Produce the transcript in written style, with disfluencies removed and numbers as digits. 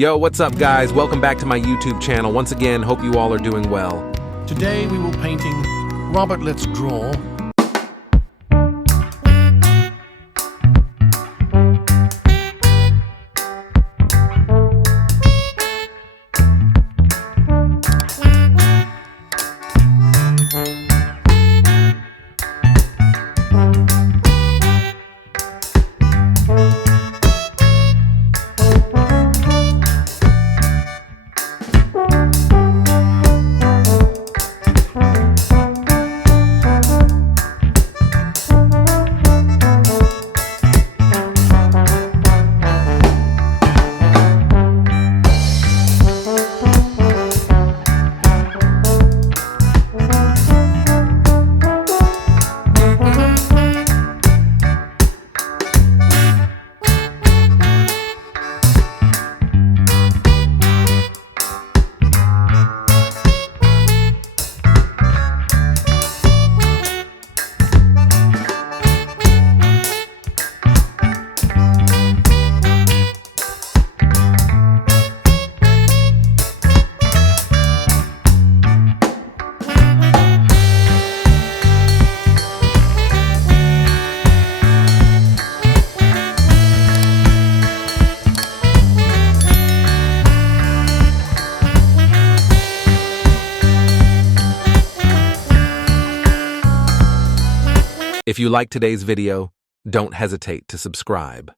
Yo, what's up guys? Welcome back to my YouTube channel. Once again, hope you all are doing well. Today we will painting Robert Let's Draw. If you like today's video, don't hesitate to subscribe.